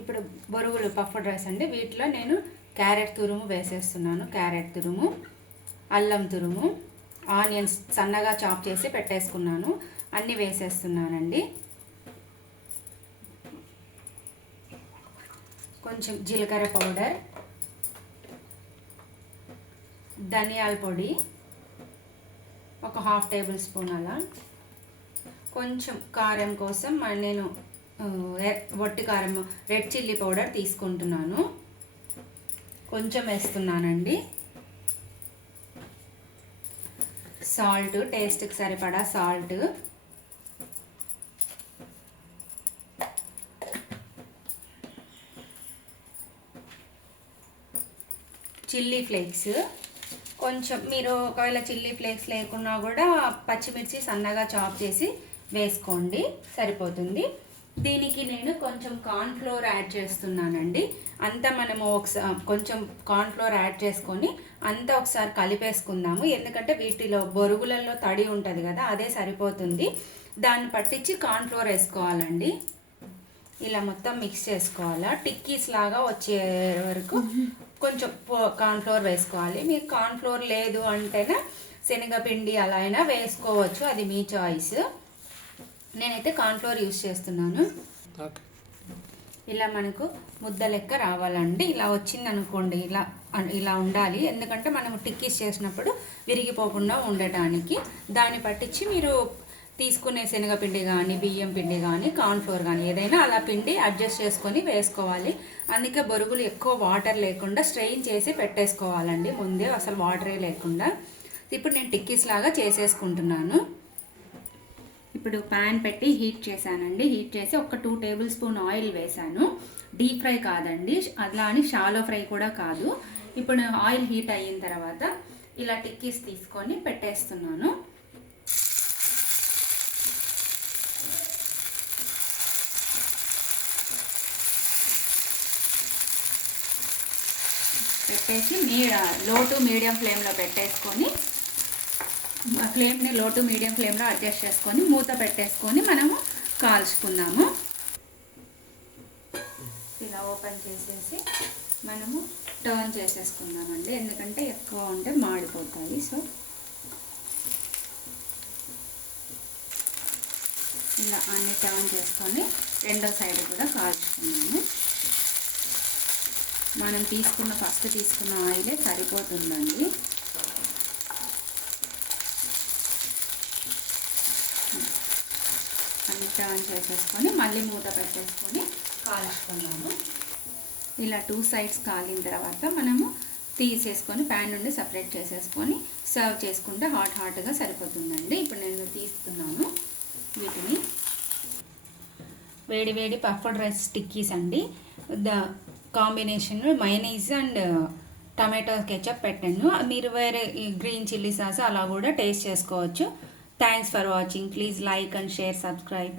ఇప్పుడు బొరుగులు puffed rice అండి. వీటిలో నేను క్యారెట్ తురుము వేసేస్తున్నాను. క్యారెట్ తురుము, అల్లం తురుము, ఆనియన్స్ సన్నగా చాప్ చేసి పెట్టేసుకున్నాను, అన్నీ వేసేస్తున్నానండి. కొంచెం జీలకర్ర పౌడర్, ధనియాల పొడి ఒక 1/2 టేబుల్ స్పూన్ అలా, కొంచెం కారం కోసం నేను వట్టి కారం రెడ్ చిల్లీ పౌడర్ తీసుకుంటున్నాను, కొంచెం వేస్తున్నానండి. సాల్ట్, టేస్ట్కి సరిపడా సాల్ట్, చిల్లీ ఫ్లేక్స్ కొంచెం, మీరు ఒకవేళ చిల్లీ ఫ్లేక్స్ లేకున్నా కూడా పచ్చిమిర్చి సన్నగా చాప్ చేసి వేసుకోండి, సరిపోతుంది. దీనికి నేను కొంచెం కార్న్ఫ్లోర్ యాడ్ చేస్తున్నానండి. అంతా మనము ఒకసారి కొంచెం కార్న్ఫ్లోర్ యాడ్ చేసుకొని అంతా ఒకసారి కలిపేసుకుందాము. ఎందుకంటే వీటిలో బొరుగులలో తడి ఉంటుంది కదా, అదే సరిపోతుంది. దాన్ని పట్టించి కార్న్ఫ్లోర్ వేసుకోవాలండి. ఇలా మొత్తం మిక్స్ చేసుకోవాలా. టిక్కీస్ లాగా వచ్చే వరకు కొంచెం కార్న్ఫ్లోర్ వేసుకోవాలి. మీకు కార్న్ఫ్లోర్ లేదు అంటేనే శనగపిండి అలా అయినా వేసుకోవచ్చు, అది మీ చాయిస్. నేనైతే కార్న్ఫ్లోర్ యూస్ చేస్తున్నాను. ఇలా మనకు ముద్ద లెక్క రావాలండి. ఇలా వచ్చింది అనుకోండి, ఇలా ఉండాలి. ఎందుకంటే మనం టిక్కీస్ చేసినప్పుడు విరిగిపోకుండా ఉండటానికి. దాన్ని పట్టించి మీరు తీసుకునే శనగపిండి కానీ, బియ్యం పిండి కానీ, కార్న్ఫ్లోర్ కానీ ఏదైనా అలా పిండి అడ్జస్ట్ చేసుకొని వేసుకోవాలి. అందుకే బొరుగులు ఎక్కువ వాటర్ లేకుండా స్ట్రెయిన్ చేసి పెట్టేసుకోవాలండి ముందే, అసలు వాటరే లేకుండా. ఇప్పుడు నేను టిక్కీస్ లాగా చేసేసుకుంటున్నాను. ఇప్పుడు ప్యాన్ పెట్టి హీట్ చేశానండి. హీట్ చేసి ఒక 2 టేబుల్ స్పూన్ ఆయిల్ వేసాను. డీప్ ఫ్రై కాదండి, అలా అని షాలో ఫ్రై కూడా కాదు. ఇప్పుడు ఆయిల్ హీట్ అయిన తర్వాత ఇలా టిక్కీస్ తీసుకొని పెట్టేస్తున్నాను. పెట్టేసి లో టు మీడియం ఫ్లేమ్లో పెట్టేసుకొని, ఫ్లేమ్ని లో టు మీడియం ఫ్లేమ్లో అడ్జస్ట్ చేసుకొని మూత పెట్టేసుకొని మనము కాల్చుకుందాము. ఇలా ఓపెన్ చేసేసి మనము టర్న్ చేసేసుకుందామండి, ఎందుకంటే ఎక్కువ ఉంటే మాడిపోతాయి. సో ఇలా అన్ని టర్న్ చేసుకొని రెండో సైడ్ కూడా కాల్చుకున్నాము. మనం ఫస్ట్ తీసుకున్న ఆయిలే సరిపోతుందండి. అన్ని టర్న్ చేసేసుకొని మళ్ళీ మూత పెట్టేసుకొని కాల్చుకున్నాము. ఇలా 2 సైడ్స్ కాలిన తర్వాత మనము తీసేసుకొని ప్యాన్ నుండి సపరేట్ చేసేసుకొని సర్వ్ చేసుకుంటే హాట్గా సరిపోతుందండి. ఇప్పుడు నేను తీస్తున్నాను వీటిని. వేడి పఫ్డ్ రైస్ టిక్కీస్ అండి. Combination mayonnaise and tomato ketchup పెట్టాను. మీరు వేరే గ్రీన్ చిల్లీ సాస్ అలా కూడా టేస్ట్ చేసుకోవచ్చు. Thanks for watching. Please like and share, subscribe.